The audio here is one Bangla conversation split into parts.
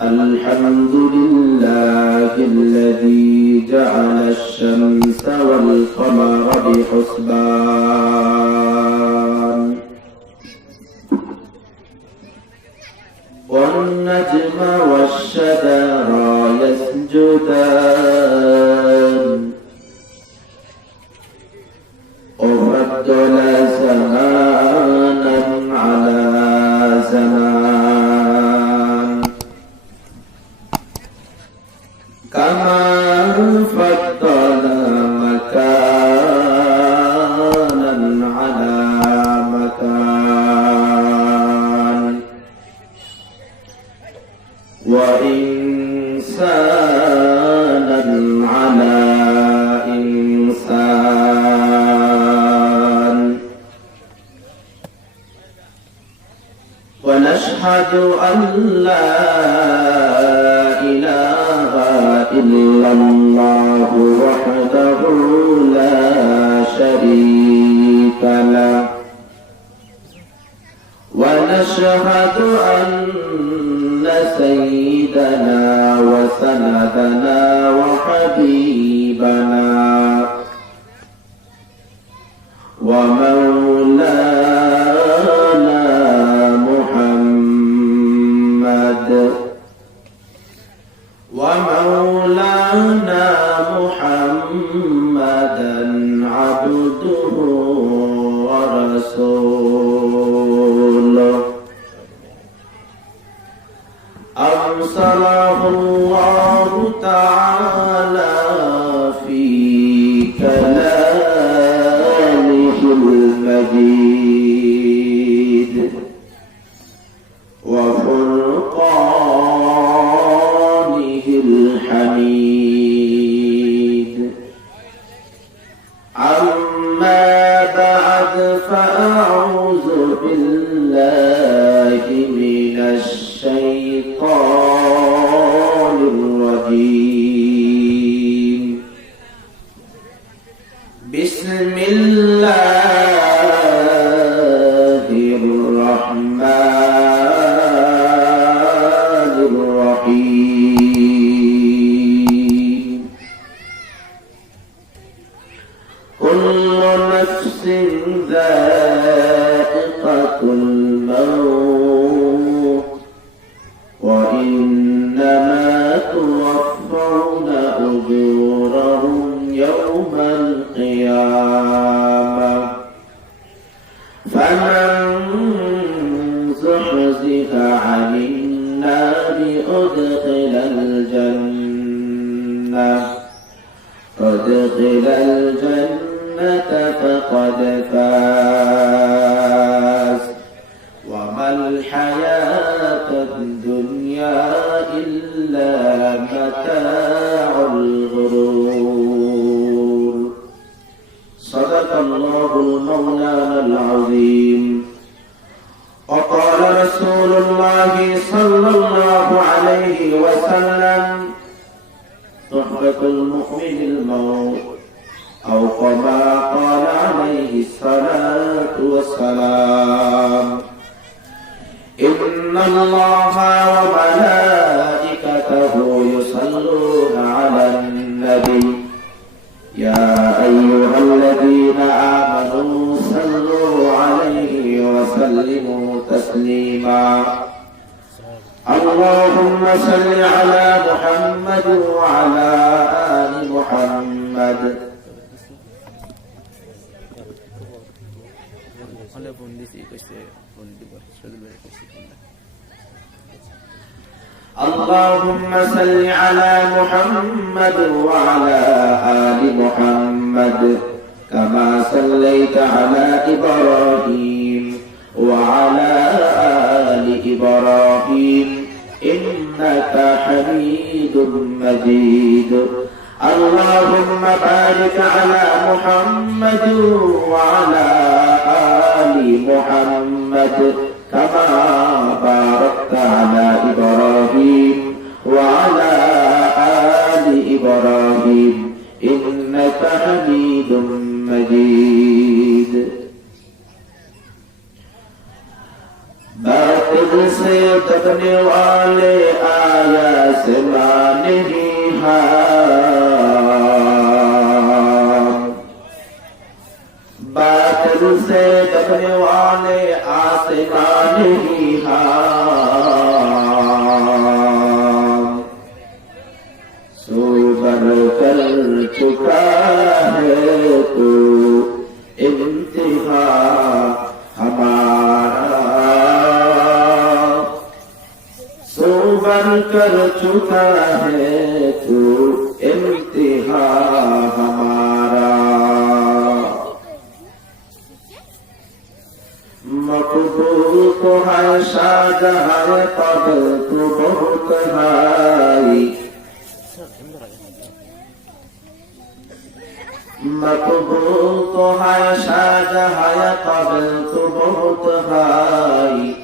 الحمد لله الذي جعل الشمس والقمر بحسبان والنجم والشجر يسجدان وفضل زمانا على زمان كما فضل مكانا على مكان وإنسانا على إنسان ونشهد أن لا إله إلا الله وحده لا شريك له ونشهد أن سيدنا وسندنا وحبيبنا ومولانا محمدا عبده ورسوله أرسله الله تعالى في كلامه المجيد وفرقانه الحميد أما بعد فأعوذ بالله من الشيطان الرجيم بسم الله الرحمن الرحيم كل نفس ذائقة الموت وإنما توفون أجورهم يوم القيامة فمن زحزح عن النار أدخل الجنة فقد فاز وما الحياة الدنيا إلا متاع الغرور صدق الله المولانا العظيم وقال رسول الله صلى الله عليه وسلم صحبة المؤمن الموت أو كما قال عليه الصلاة والسلام إن الله وملائكته يصلون على النبي يا أيها الذين آمنوا صلوا عليه وسلموا تسليما اللهم صل على محمد وعلى آل محمد اللهم صل على محمد وعلى آل محمد كما صليت على إبراهيم وعلى آل إبراهيم إنك حميد مجيد اللهم بارك على محمد وعلى آل محمد كما باركت على إبراهيم وعلى آل إبراهيم إنك حميد مجيد باطل से दबने वाले आया से नहीं बादल से दबने वाले आसमान ही सो बर कर चुका है तो इंतहा हमारा सो बर कर चुका है तो इंतहा हमारा मकबूल तो है शाहजहां कबल तो बहुत हाई मकबूल तो है शाहजहां कबल तो बहुत हाई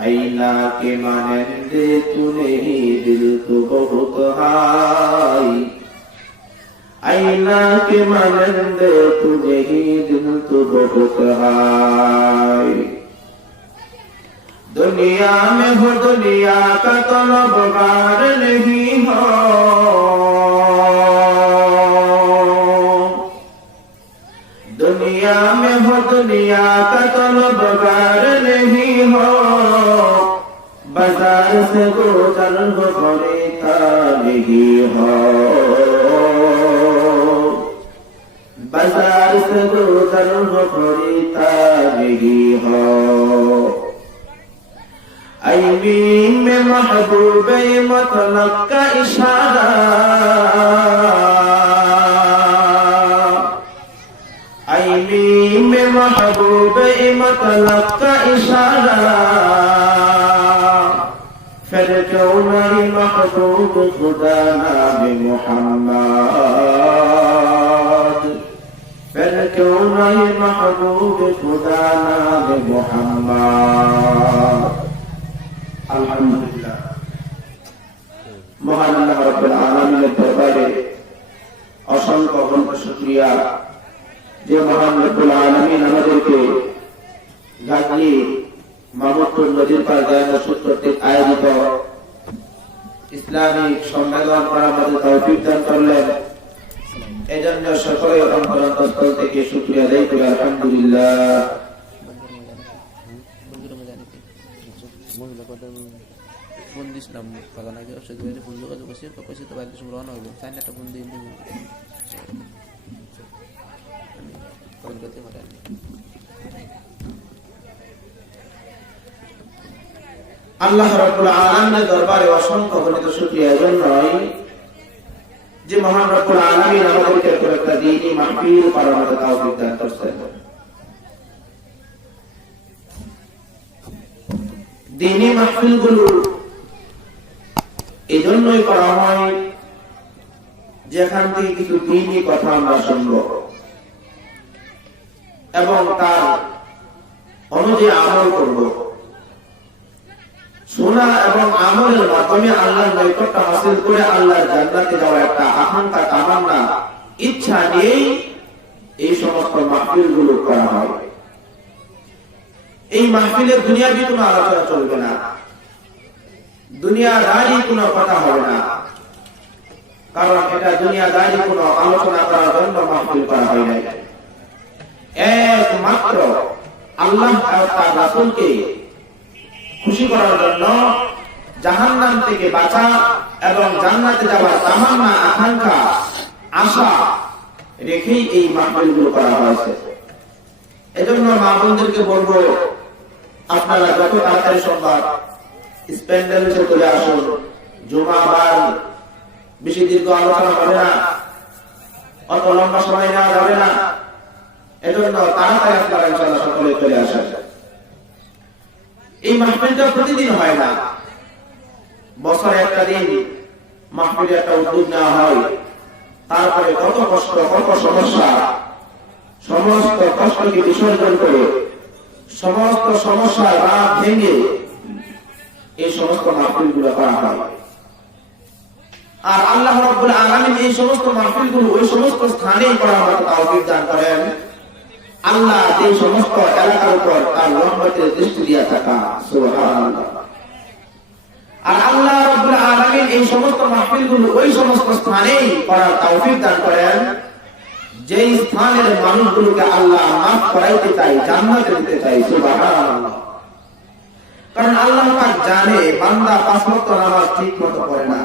आईना के मानंदे तूने ही दिल तो बहुत हाई आईना के मानंदे तुझे ही दिल तो बहुत हाय दुनिया में हो दुनिया का तलबगार नहीं हो दुनिया में हो दुनिया का तलबगार नहीं हो बाजार से गुजर हो खरीदा नहीं हो बाजार से गुजर हो खरीदा नहीं हो आईमीन में महबूबे मतलब का इशारा आईमीन में महबूबे मतलब का इशारा फिर क्यों नहीं महबूब खुदा नाम मुहम्मद फिर क्यों नहीं महबूब खुदा नाम मुहम्मद अल्हम्दुलिल्लाह महान अल्लाह रब्बुल आलमीনের দরবারে অসংখ্য অসংখ্য শুকরিয়া যে মহান রব্বুল আলামিন আমাদেরকে গাজী মাহমুদপুর নদীর পার জায়গা সূত্র থেকে আয়োজিত ইসলামিক সম্মেলন করার মধ্যে তৌফিক দান করলেন এজন্য সকলে অন্তরস্থল থেকে শুকরিয়া আদায় করি আলহামদুলিল্লাহ ফোন দিছিলাম কখন আগে অবশ্যই ফোন যোগাযোগ করছি কইছি তো বাইরে সময় রওনা হইব চাই একটা ফোন দিয়ে আমি কল করতে পারি আল্লাহ রাব্বুল আলামিনের দরবারে অসংখ্য গণিত শুকরিয়া এজন্যই যে মহান রব্বুল আলামিন আমাদেরকে একটা দ্বীনি মাহফিল করার মতো তৌফিক দান করেছেন দ্বীনি মাহফিলগুলো এজন্যই করা হয় যেখান থেকে কিছু দ্বীনি কথা আমরা শুনব এবং তার অনুযায়ী আমল করব শোনা এবং আমলের মাধ্যমে আল্লাহর নৈকট্য হাসিল করে আল্লাহর জান্নাতে যাওয়ার একটা আকাঙ্ক্ষা তামান্না ইচ্ছা নিয়েই এই সমস্ত মাহফিলগুলো করা হয় এই মাহফিলে দুনিয়াবি কোনো আলোচনা চলবে না দুনিয়াদারি কোনো কথা হবে না কারণ এটা দুনিয়াদারি কোনো আলোচনা করার জন্য মাহফিল করা হয় নাই একমাত্র আল্লাহ আর তার রাসূলকে খুশি করার জন্য জাহান্নাম থেকে বাঁচা এবং জান্নাতে যাওয়ার তামান্না আকাঙ্ক্ষা আশা রেখেই এই মাহফিলগুলো করা হয়েছে এজন্য মা বোনদেরকে বলবো আপনারা যত তাড়াতাড়ি সম্ভব স্প্যান্ডেলে চলে আসুন জুমাবার বেশি দীর্ঘ আলোচনা হবে না অত লম্বা সময় নেওয়া যাবে না এজন্য তাড়াতাড়ি আপনারা ইনশাআল্লাহ সকলে চলে আসেন এই মাহফিলটা প্রতিদিন হয় না বছরে একটা দিন মাহফিলে একটা উদ্যোগ নেওয়া হয় তারপরে কত কষ্ট কত সমস্যা সমস্ত কষ্টকে বিসর্জন করে সমস্ত সমস্যার রাত ভেঙে এই সমস্ত মাহফিলগুলো করা হয় আর আল্লাহ রাব্বুল আলামিন এই সমস্ত মাহফিলগুলো ওই সমস্ত স্থানেই করার মতো তৌফিক দান করেন আল্লাহ এই সমস্ত এলাকার উপর তার রহমতের দৃষ্টি দিয়া থাকা। সুবহানাল্লাহ। আর আল্লাহ রাব্বুল আলামিন এই সমস্ত মাহফিলগুলো ওই সমস্ত স্থানেই করার তৌফিক দান করেন যেই স্থানের মানুষগুলোকে আল্লাহ মাফ করাইতে চাই, জান্নাতে দিতে চাই। সুবহানাল্লাহ। কারণ আল্লাহ পাক জানে বান্দা 5 ওয়াক্ত নামাজ ঠিকমতো পড়ে না,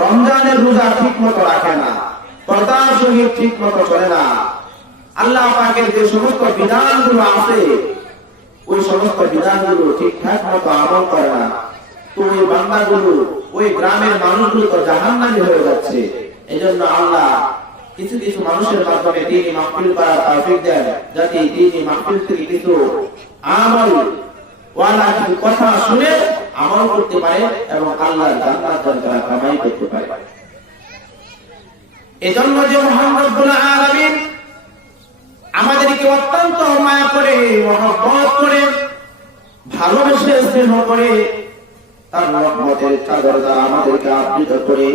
রমজানের রোজা ঠিকমতো রাখে না, পর্দার সহিত ঠিকমতো চলে না। আল্লাহ পাকের যে সমস্ত বিধানগুলো আছে ওই সমস্ত বিধানগুলো ঠিকঠাক মতো আমল করে না, তো ওই বান্দাগুলো, ওই গ্রামের মানুষগুলো তো জাহান্নামী হয়ে যাচ্ছে। এই জন্য আল্লাহ কিছু কিছু মানুষের মাধ্যমে দ্বীনি মাহফিল করার তৌফিক দেন, যাতে দ্বীনি মাহফিল থেকে কিছু আমল ওয়ালা কিছু কথা শুনে আমল করতে পারে এবং আল্লাহর জান্নাত যারা কামাই করতে পারে। এজন্য যে মহান রব্বুল আলামিন আমাদেরকে অত্যন্ত মায়া করে, মহব্বত করে, ভালোবেসে, স্নেহ করে, তার রহমতের চাদর দ্বারা আমাদেরকে আবৃত করে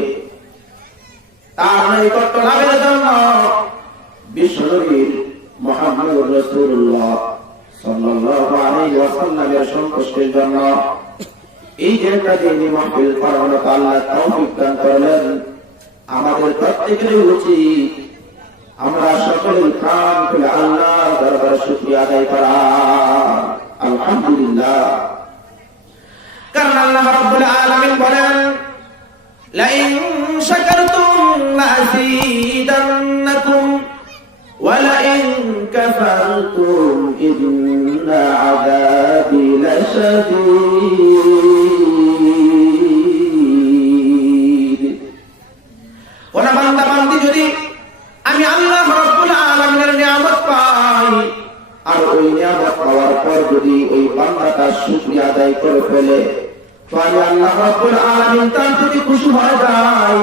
তার নৈকট্য লাভের জন্য বিশ্বনবীর মুহাম্মদুর রাসূলুল্লাহ সাল্লাল্লাহু আলাইহি ওয়াসাল্লামের সন্তুষ্টির জন্য এই যে একটা দ্বীনি মাহফিল করানো আল্লাহ তৌফিক দান করলেন। আমাদের প্রত্যেকেরই উচিত আমরা সকলেই প্রাণ খুলে আল্লাহর দরবারে শুকরিয়া আদায় করা। আলহামদুলিল্লাহ। কারণ আল্লাহ রাব্বুল আলামিন বলেন, লাইন শাকারতুম লাযীদান্নাকুম ওয়া লাইন কাফারতুম ইন্না আযাবি লাশাদীদ। ওরা বান্দা বান্দি যদি আমি আল্লাহ রাব্বুল আলামিনের নিয়ামত পাই আর ওই নিয়ামত পাওয়ার পর যদি ওই বান্দাটা শুকরিয়া আদায় করে ফেলে, তো আমি আল্লাহ রাব্বুল আলামিন তার প্রতি খুশি হয়ে যাই,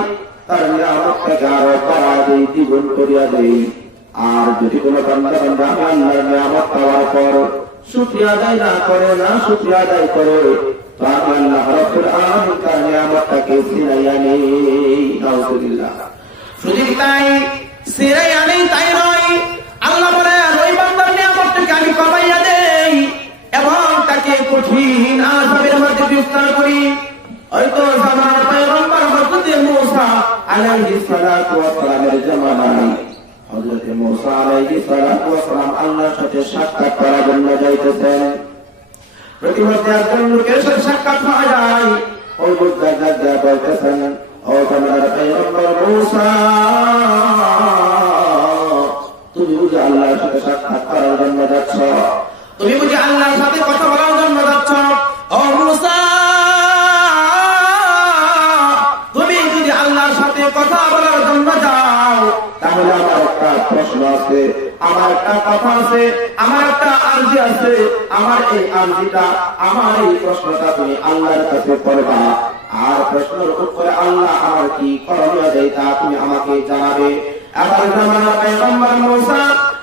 তার নিয়ামতটাকে আরো বাড়ায় দেই, দ্বিগুণ করিয়া দেই। আর যদি কোনো বান্দা আমি আল্লাহর নিয়ামত পাওয়ার পর শুকরিয়া আদায় না করে, না শুকরিয়া আদায় করে, তো আমি আল্লাহ রাব্বুল আলামিন তার নিয়ামতটাকে ছিনাইয়া নেই। নাউযুবিল্লাহ। শুধু তাই ছিনাই আনি তাই নয়, আল্লাহ বলেন ওই বান্দার নিয়ামতটাকে আমি কমাইয়া দেই এবং তাকে কঠিন আযাবের মধ্যে বিস্তার করি। হয়তো জামানার পয়গম্বর হযরত মূসা আলাইহিস সালাতু ওয়াস সালামের জামানায় হযরত মূসা আলাইহিস সালাতু ওয়াস সালাম আল্লাহর সাথে সাক্ষাৎ করার জন্য যাইতেছেন। প্রতিমধ্যে একজন লোকের সাথে সাক্ষাৎ হয়ে যায়। ওই লোক দাঁড়িয়ে বলতেছেন, ও জামানার পয়গম্বর মূসা, তুমি বুঝি আল্লাহর সাথে সাক্ষাৎ করার জন্য যাচ্ছ, তুমি বুঝি আল্লাহর সাথে কথা বলার জন্য যাচ্ছ? ও মূসা, তুমি যদি আল্লাহর সাথে কথা বলার জন্য যাও, তাহলে আমার একটা প্রশ্ন আছে, আমার একটা কথা আছে, আমার একটা আরজি আছে। আমার এই আরজিটা, আমার এই প্রশ্নটা তুমি আল্লাহর কাছে করবা, আর প্রশ্নের উত্তরে আল্লাহ আমার কি করণীয় দেয় তা তুমি আমাকে জানাবে। আবার জামানার পয়গম্বর মূসা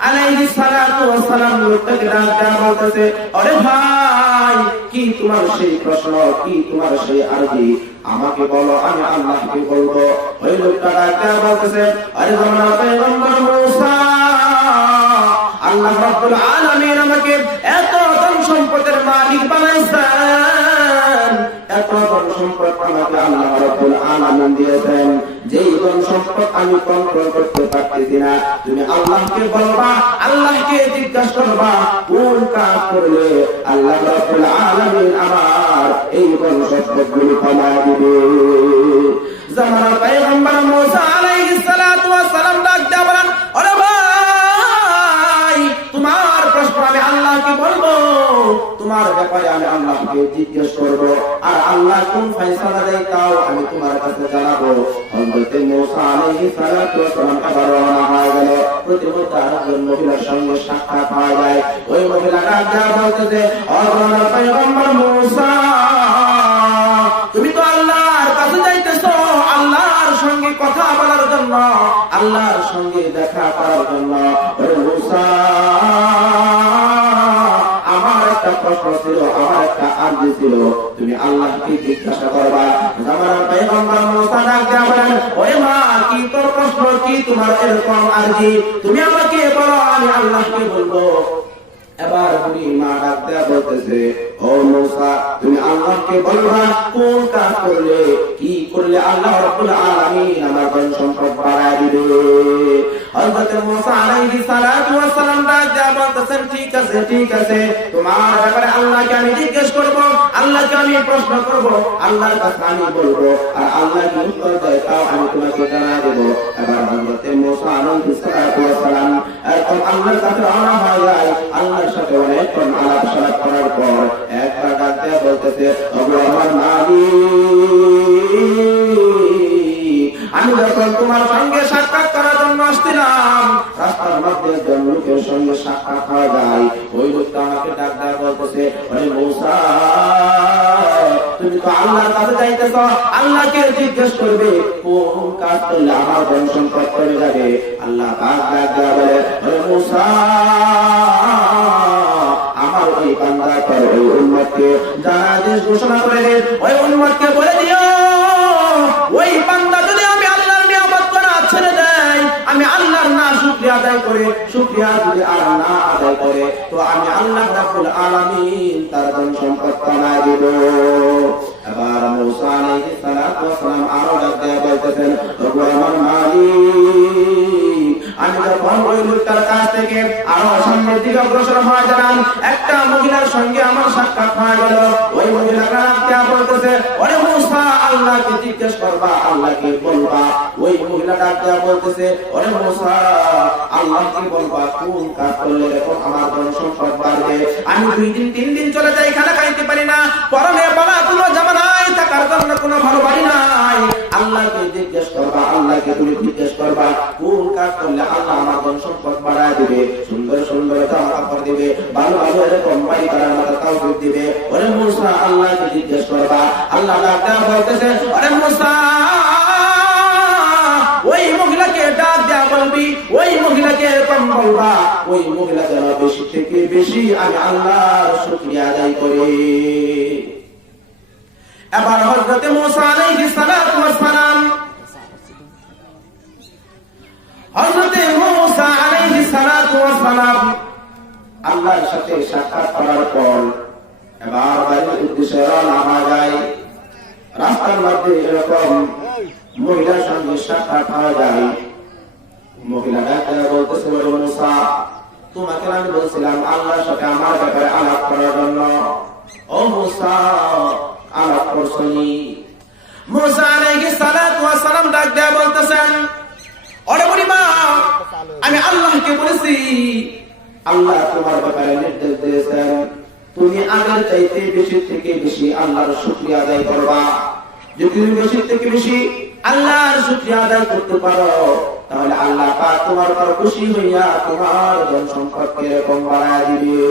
আলাইহিস সালাতু ওয়াস সালাম লোকটাকে ডাক দেয়া বলতেছে, আরে ভাই, কি তোমার সেই প্রশ্ন, কি তোমার সেই আরজি, আমাকে বলো, আমি আল্লাহকে বলবো। ওই লোকটা ডাক দেয়া বলতেছে, আরে জামানার পয়গম্বর মূসা, আল্লাহ রাব্বুল আলামিন আমাকে এত ধন সম্পদের মালিক বানাইছেন, এত ধন সম্পদ আমাকে আল্লাহ রাব্বুল আলামিন দিয়েছেন, যেই ধন সম্পদ আমি কন্ট্রোল করতে পারতেছি না। তুমি আল্লাহকে বলবা, আল্লাহকে জিজ্ঞাসা করবা, কোন কাজ করলে আল্লাহ রাব্বুল আলামিন আমার এই ধন সম্পদগুলো ক্ষমা দিবে। জামানার পয়গম্বর মূসা আলাইহিস সালাতু ওয়াস সালাম ডাক দেয়া বলেন, আরে ভাই, তোমার প্রশ্ন আমি আল্লাহকে বলবো, তোমার ব্যাপারে আমি আল্লাহকে জিজ্ঞেস করবো, আর আল্লাহ কোন ফয়সালা দেয় তাও আমি তোমার কাছে জানাবো। হযরত মূসা আলাইহিস সালাতু ওয়াস সালাম আবার রওনা হয়ে গেল। প্রতিমধ্যে আরেকজন মহিলার সঙ্গে সাক্ষাৎ হয়ে যায়। ওই মহিলা ডাক দেয়া বলতেছে, ও আমার পয়গম্বর মূসা, তুমি তো আল্লাহর কাছে যাইতেছো আল্লাহর সঙ্গে কথা বলার জন্য, আল্লাহর সঙ্গে দেখা করার জন্য। মূসা, আমার একটা একটা প্রশ্ন ছিল, আমার একটা আরজি ছিল, তুমি আল্লাহকে জিজ্ঞাসা করবা। জামানার পয়গম্বর মুসা ডাক দিয়া বলেন, ওরে মা, কি তোর প্রশ্ন, কি তোমার এরকম আরজি, তুমি আমাকে বলো, আমি আল্লাহকে বলবো। এবার বুড়ি মা ডাক দিয়া বলতেছে, ও মুসা, তুমি আল্লাহকে বলবা কোন কাজ করলে, কি করলে আল্লাহ রাব্বুল আলামিন আমার ধন সম্পদ বাড়ায় দিবে। হযরত মুসা আলাইহিস সালাতু ওয়াস সালাম ডাক দিয়া বলতেছেন, ঠিক আছে, ঠিক আছে, তোমার ব্যাপারে আল্লাহকে আমি জিজ্ঞেস করব, আল্লাহকে আমি প্রশ্ন করব, আল্লাহর কাছে আমি বলবো, আর আল্লাহ কি উত্তর দেয় তাও আমি তোমাকে জানাই দেব। এবার হযরত মুসা আলাইহিস সালাতু ওয়াস সালাম এখন আল্লাহর কাছে রওনা হয়ে যায়। আল্লাহর সাথে অনেকক্ষণ আলাপ সালাপ করার পর একবার ডাক দিয়া বলতেছে, ওগো আমার মালিক, আমি যখন তোমার সঙ্গে সাক্ষাৎ করার জন্য আসছিলাম, রাস্তার মধ্যে একজন লোকের সঙ্গে সাক্ষাৎ হয়ে যায়। ওই লোকটা আমাকে ডাক দেয়া বলতেছে, ওরে মুসা, তুমি তো আল্লাহর কাছে যাইতেছ, আল্লাহকে জিজ্ঞেস করবে কোন কাজ করলে আমার ধন সম্পদ করে যাবে। আল্লাহ পাক ডাক দেয়া বলে, ওরে মুসা, আমার ওই বান্দা কর, ওই উম্মতকে জানাদেশ ঘোষণা করে দে, ওই উম্মতকে বলে দিও, ওই বান্দা যদি আমি আল্লাহর নিয়ামত করা ছেড়ে দেয়, আমি আল্লাহর না শুকরিয়া আদায় করে, শুকরিয়া যদি আর না আদায় করে, তো আমি আল্লাহ রাব্বুল আলামিন তার ধন সম্পদ কমায় দেব। এবার মুসা আলাইহিস সালাতু ওয়াস সালাম আরো ডাক দিয়ে বলতেছেন, ওগো আমার মালিক, আমি যখন ওই লোকটার কাছ থেকে আরো সামনের দিকে অগ্রসর হয়ে গেলাম, একটা মহিলার সঙ্গে আমার সাক্ষাৎ হয়ে গেল। ওই মহিলাটা বলতেছে, ওরে মুসা, আল্লাহকে জিজ্ঞেস করবা, আল্লাহকে বলবা। ওই মহিলাটা বলতেছে, ওরে মুসা, আল্লাহকে বলবা কোন কাজ করলে এখন আমার ধন সম্পদ বাড়বে। আমি 2 দিন 3 দিন চলে যাই, খানা খাইতে পারি না, পরনে বালা কোনো জামা নাই, থাকার জন্য কোনো ভালো বাড়ি নাই। আল্লাহকে জিজ্ঞেস করবা, আল্লাহকে তুমি জিজ্ঞেস করবা কোন কাজ করলে আল্লাহ আমার ধন সম্পদ বাড়ায় দিবে, সুন্দর সুন্দর জামা কাপড় দিবে, ভালো ভালো এরকম বাড়ি করার মতো তাওফিক দিবে। ওরে মুসা, আল্লাহকে জিজ্ঞেস করবা। আল্লাহ ডাক বলতেছে, ওরে মুসা, ওই মহিলাকে ডাক দেয়া বলবি, ওই মহিলাকে এরকম বলবা, ওই মহিলা যেন বেশি থেকে বেশি আমি আল্লাহর শুকরিয়া আদায় করি। এবার হযরত মুসা আলাইহিস সালাতু ওয়াস সালাম, হযরত মুসা আলাইহিস সালাতু ওয়াস সালাম আল্লাহর সাথে সাক্ষাৎ করার পর এবার বাড়ির উদ্দেশ্যে রওনা হয়ে যায়। রাস্তার মধ্যে এরকম মহিলার সঙ্গে সাক্ষাৎ হয়ে যায়। মহিলা ডাক্তার বলতেছে, ওরে মুসা, তোমাকে আমি বলছিলাম আল্লাহর সাথে আমার ব্যাপারে আলাপ করার জন্য, ও মুসা, আলাপ করছনি? মুসা আলাইহিস সালাতু ওয়াস সালাম ডাক দেয়া বলতেছেন, ওরে বুড়িমা, আমি আল্লাহকে বলেছি, আল্লাহ তোমার ব্যাপারে নির্দেশ দিয়েছেন, তুমি আগের চাইতে বেশি থেকে বেশি আল্লাহর শুকরিয়া আদায় করবা। যদি তুমি বেশি থেকে বেশি আল্লাহর শুকরিয়া আদায় করতে পারো, তাহলে আল্লাহ পাক তোমার উপর খুশি হইয়া তোমার ধন সম্পদকে এরকম বাড়ায় দিবে।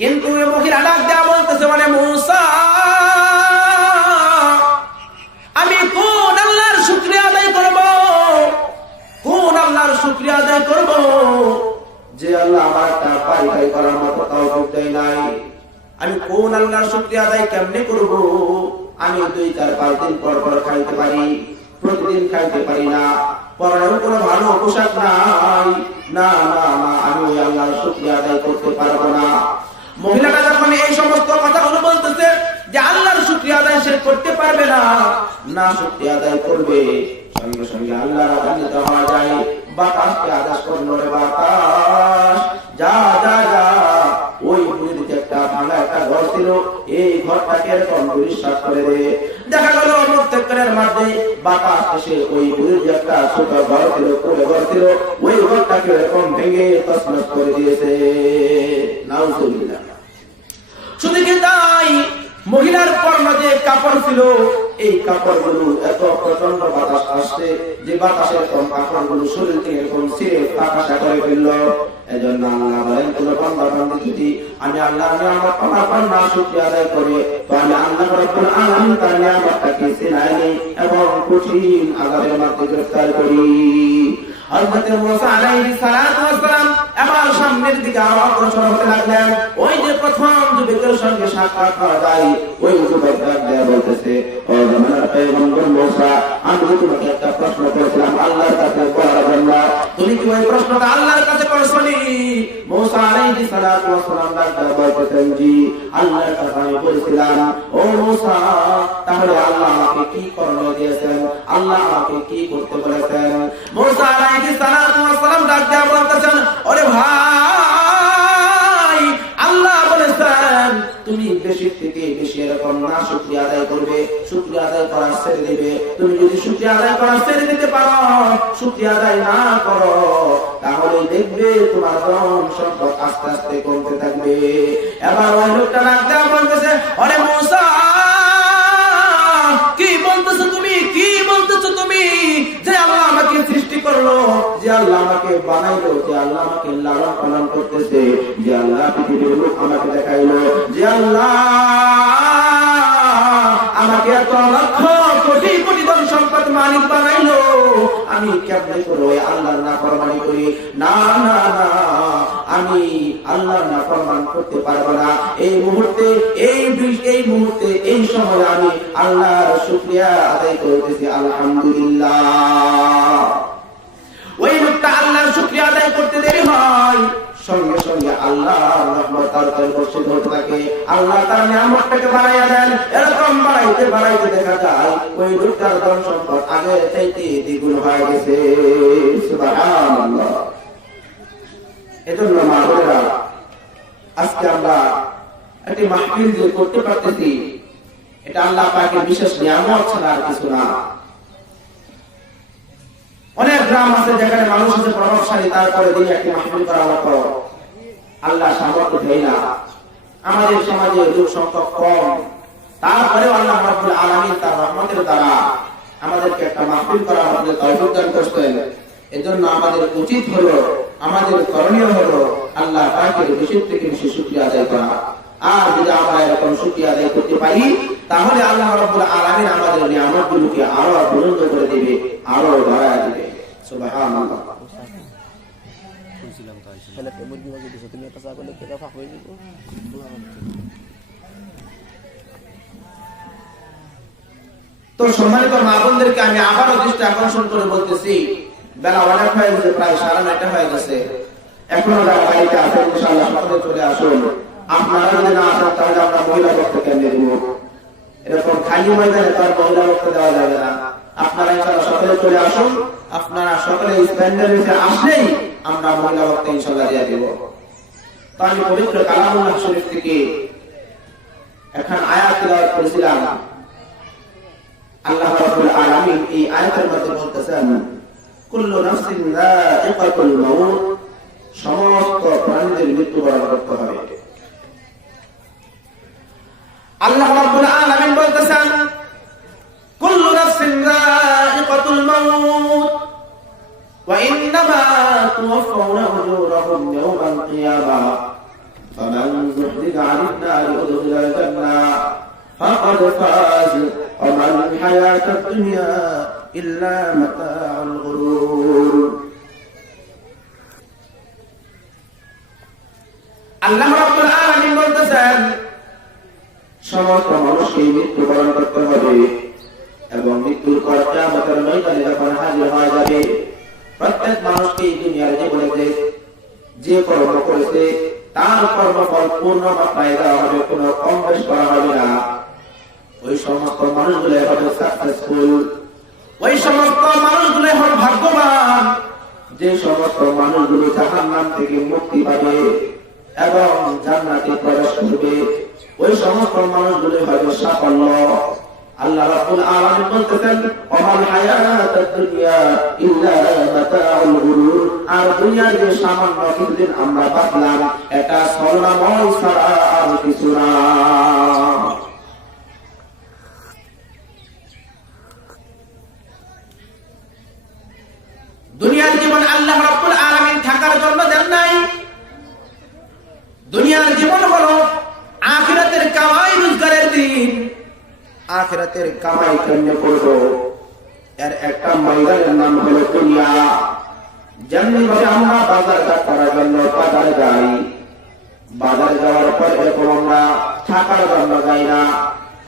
কিন্তু এই মহিলা ডাক দেয়া বলতেছে, মানে মুসা, আমি কোন আল্লাহর শুকরিয়া আদায় করব, কোন আল্লাহর শুকরিয়া আদায় করব যে আল্লাহ আমার একটা বাড়ি করার মতো তাওফিক দেয় নাই? আমি কোন আল্লাহর শুকরিয়া আদায় কেমনে করব? আমি 2-4-5 দিন পর পর খাইতে পারি, প্রতিদিন খাইতে পারি না, পরনের কোনো ভালো পোশাক নাই, না না না, আমি ওই আল্লাহর শুকরিয়া আদায় করতে পারবো না। মহিলাটা যখন এই সমস্ত কথাগুলো বলতেছে যে আল্লাহর শুকরিয়া আদায় সে করতে পারবে না, না শুকরিয়া আদায় করবে, সঙ্গে সঙ্গে আল্লাহর আদেশ হওয়া যায়। বাতাসকে আদেশ করলো, রে বাতাস, যা যা যা, ওই বুড়িতে একটা ভাঙা একটা ঘর ছিল, এই ঘরটাকে এরকম পরিষ্কার করে দে। দেখা গেল প্রত্যেকের মধ্যে বাতাস এসে ওই বুড়ির যে একটা ছোট ঘর ছিল, পুরো ঘর ছিল, ওই ঘরটাকে এরকম ভেঙে তছনছ করে দিয়েছে। নাউজুবিল্লাহ। শুধু কি তাই, মহিলার পরনে যে কাপড় ছিল, এই কাপড়গুলো এত প্রচন্ড বাতাস আসছে যে বাতাসের কম কাপড়গুলো শরীর থেকে এরকম ছিঁড়ে ফাঁকা করে ফেলল। এজন্য আল্লাহ বলেন, কোন বান্দা বান্দী যদি আমি আল্লাহর নিয়ামত আমার না শুকরিয়া আদায় করে, তো আমি আল্লাহ রাব্বুল আলামিন তার নিয়ামতটাকে ছিনাই নিই এবং কঠিন আযাবের মধ্যে গ্রেফতার করি। হযরত মুসা আলাইহিস সালাতু ওয়াস সালাম এবার সামনের দিকে অগ্রসর হতে লাগলেন। ওই যে প্রথম যুবকের সঙ্গে সাক্ষাৎ করা যায়, ওই যুবক ডাক বলতেছে, ও জামানার পয়গম্বর মুসা, আমি তোমাকে একটা প্রশ্ন করেছিলাম আল্লাহর কাছে করার জন্য, তুমি কি ওই প্রশ্নটা আল্লাহর কাছে করছনি? মুসা আলাইহিস সালাতু ওয়াস সালাম ডাক বলতেছেন, জি আল্লাহর কাছে আমি বলেছিলাম। ও মুসা, তাহলে আল্লাহ আমাকে কি করণীয় দিয়েছেন, আল্লাহ আমাকে কি করতে বলেছেন? মুসা আলাইহিস সালাতু ওয়াস সালাম ডাক বলতেছেন, ওরে ভাই, আল্লাহ বলেছেন তুমি বেশি থেকে বেশি এরকম না শুকরিয়া আদায় করবে, শুকরিয়া আদায় করা ছেড়ে দিবে। তুমি যদি শুকরিয়া আদায় করা ছেড়ে দিতে পারো, শুকরিয়া আদায় না করো, তাহলে দেখবে তোমার ধন সম্পদ আস্তে আস্তে কমতে থাকবে। এবার ওই লোকটা ডাক দেওয়া বলতেছে, আরে মুসা, কি বলতেছো তুমি, কি বলতেছো তুমি? যে আল্লাহ আমাকে সৃষ্টি করলো, যে আল্লাহ আমাকে বানাইলো, যে আল্লাহ আমাকে লালন পালন করতেছে, যে আল্লাহ পৃথিবীর লোক আমাকে দেখাইলো, যে আল্লাহ আমাকে এত লক্ষ কোটি কোটি ধন সম্পদ মালিক বানাইলো, আমি কেমনে করে ওই আল্লাহর নাফরমানি করি? না না না, আমি আল্লাহর নাফরমান করতে পারবো না। এই মুহূর্তে এই সময় আমি আল্লাহর শুকরিয়া আদায় করতেছি, আলহামদুলিল্লাহ। ওই লোকটা আল্লাহর শুকরিয়া আদায় করতে দেরি হয়, সঙ্গে সঙ্গে আল্লাহর রহমত তার উপর বর্ষিত হতে থাকে। আল্লাহ তার নিয়ামতটাকে বাড়াইয়া দেন। এরকম বাড়াইতে বাড়াইতে দেখা যায় ওই লোকটার ধন সম্পদ আগের চাইতে দ্বিগুণ হয়ে গেছে। সুবহানাল্লাহ। এজন্য মা বোনেরা, আজকে আমরা একটি মাহফিল যে করতে পারতেছি, এটা আল্লাহ পাকের বিশেষ নিয়ামত ছাড়া আর কিছু না। অনেক গ্রাম আছে যেখানে মানুষ আছে প্রভাবশালী, তারপরে দিনে একটি মাহফিল করার মতো আল্লাহ সামর্থ্য দেয় না। আমাদের সমাজে লোক সংখ্যা কম, তারপরেও আল্লাহ রাব্বুল আলামিন তার রহমতের দ্বারা আমাদেরকে একটা মাহফিল করার মতো তৌফিক দান করতেন। এজন্য আমাদের উচিত হলো, আমাদের করণীয় হলো আল্লাহ পাকের বেশি থেকে বেশি শুকরিয়া আদায় করা। আর যদি আমরা এরকম শুকরিয়া আদায় করতে পারি, তাহলে আল্লাহ রাব্বুল আলামিন আমাদের নিয়ামতগুলোকে আরো বুলন্দ করে দিবে, আরো বাড়ায় দিবে। সুবহানাল্লাহ। তাহলে মুরগি মাঝে দিছো, তুমি একটা চা করলে কেটে ফাঁক হয়ে যাব। তো সম্মানিত মা বোনদেরকে আমি আবারও দৃষ্টি আকর্ষণ করে বলতেছি, বেলা অনেক হয়ে গেছে, প্রায় 9:30 হয়ে গেছে। এখনো যারা বাড়িতে আছেন ইনশাআল্লাহ সকলে চলে আসুন। আপনারা যদি না আসেন তাহলে আমরা মহিলা পক্ষ কেন্দ্রে দিব। এরকম খালি ময়দানে তার মহিলা পক্ষ দেওয়া যাবে না। আপনারা ইনশাআল্লাহ সকলে চলে আসুন। আপনারা সকলে স্ট্যান্ডের নিচে আসলেই আমরা মহিলা পক্ষ ইনশাআল্লাহ দিয়ে দেব। তো আমি পবিত্র কালামুল্লাহ শরীফ থেকে এখন আয়াত তিলাওয়াত করেছিলাম। আল্লাহ রাব্বুল আলামিন এই আয়াতের মধ্যে বলতেছেন, কুল্লু নাফসিন যায়িকাতুল মাউত, সমস্ত প্রাণীদের মৃত্যুবরণ করতে হবে। আল্লাহ রাব্বুল আলামিন বলতেছেন, কুল্লু নাফসিন যায়িকাতুল মাউত ওয়া ইন্নামা তুওয়াফাউনা উজুরাহুম ইয়াওমাল কিয়ামাহ ফামান যুহদিকা 'আনিন নারি উদখিলাল জান্নাহ ফাকাদ ফাজ ওয়া মাল হায়াতুদ দুনিয়া ইল্লা মাতাউল গুরুর। আল্লাহ রাব্বুল আলামিন বলতেছেন, সমস্ত মানুষকে মৃত্যুবরণ করতে হবে এবং মৃত্যুর পর কিয়ামতের ময়দানে যখন হাজির হয়ে যাবে, প্রত্যেক মানুষকে দুনিয়ার জীবনে যে কর্ম করেছে তার কর্মফল পূর্ণ মাত্রায় দেওয়া হবে, কোনো কম বেশ করা হবে না। ওই সমস্ত মানুষগুলো হবে সাকসেসফুল, ওই সমস্ত মানুষগুলো হবে ভাগ্যবান, যে সমস্ত মানুষগুলো জাহান্নাম থেকে মুক্তি পাবে এবং জান্নাতে প্রবেশ করবে, ওই সমস্ত মানুষগুলো হবে সাফল্য। আল্লাহ রাব্বুল আলামিন বলতেছেন, ওয়ামাল হায়াতুদ দুনিয়া ইল্লা মাতাউল গুরুর। আর দুনিয়ার যে সামান্য কিছুদিন আমরা বাঁচলাম, এটা ছলনাময় ছাড়া আর কিছু না। দুনিয়ার জীবন আল্লাহ রাব্বুল আলামিন থাকার জন্য দেন নাই। দুনিয়ার জীবন হলো আখিরাতের কামাই রোজগারের দিন। আখিরাতের কামাই কেমনে করব, এর একটা ময়দানের নাম হলো দুনিয়া। যেমনি ভাবে আমরা বাজার ঘাট করার জন্য বাজারে যাই, বাজারে যাওয়ার পর এরকম আমরা থাকার জন্য যাই না,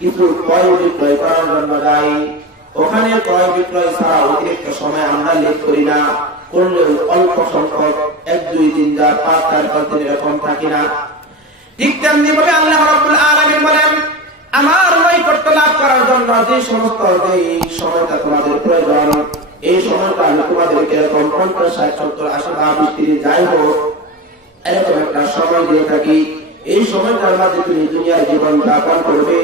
কিছু ক্রয় বিক্রয় করার জন্য যাই। ওখানে ক্রয় বিক্রয় ছাড়া অতিরিক্ত সময় আমরা লেট করি না, করলেও অল্প সংখ্যক 1-2 দিন যা 5-4 দিন এরকম থাকি না। ঠিক তেমনি ভাবে আল্লাহ রাব্বুল আলামিন বলেন, আমার নৈকট্য লাভ করার জন্য যে সমস্ত সময়টা তোমাদের প্রয়োজন, এই সময়টা আমি তোমাদেরকে এরকম 50, 60, 70, 80 বা 20 যাই হোক এরকম একটা সময় দিয়ে থাকি। এই সময়টার মধ্যে তুমি দুনিয়ার জীবন যাপন করবে,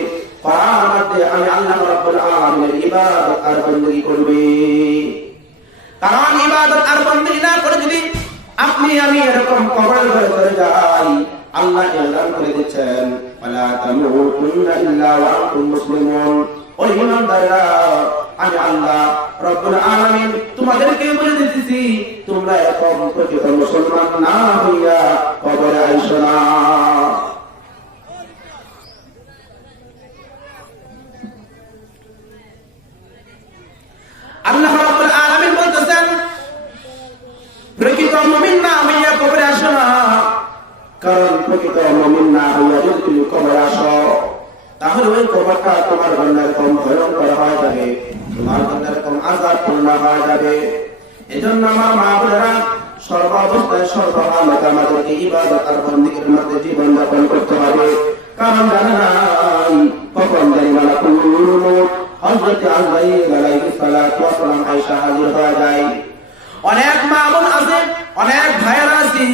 করার মধ্যে আমি আল্লাহ রাব্বুল আলামিনের ইবাদত আর বندگی করবে। কারণ ইবাদত আর বندگی না করে যদি আপনি আমি এরকম কবরের ঘরে চলে যাই, আল্লাহ এলান করে দিচ্ছেন, ওয়ালা তামুতুন্না ইল্লা ওয়া আনতুম মুসলিমুন। ও ঈমানদাররা, আমি আল্লাহ রাব্বুল আলামিন তোমাদেরকে বলে দিতেছি, তোমরা এরকম প্রকৃত মুসলমান না হইয়া কবরে আইসো না। আল্লাহ রাব্বুল আলামিন বলতেছেন, প্রকৃত মুমিন না হইয়া কবরে আসো না। কারণ প্রকৃত মুমিন না হইয়া যদি তুমি কবরে আসো, তাহলে ওই কবরটা তোমার জন্য এরকম ভয়ঙ্কর হয়ে যাবে, তোমার জন্য এরকম আযাবপূর্ণ হয়ে যাবে। এজন্য আমার মা বোনেরা, সর্বাবস্থায় সর্বহালতে আমাদেরকে ইবাদত আর বندگির মধ্যে জীবন যাপন করতে হবে। কারণ জানা নাই কখন জানি মালাকুল মউত হযরত আজরাইল আলাইহিস সালাতু ওয়াস সালাম আয়েশা হাজির হয়ে যায়। অনেক মা বোন আছে, অনেক ভাইয়েরা আছে,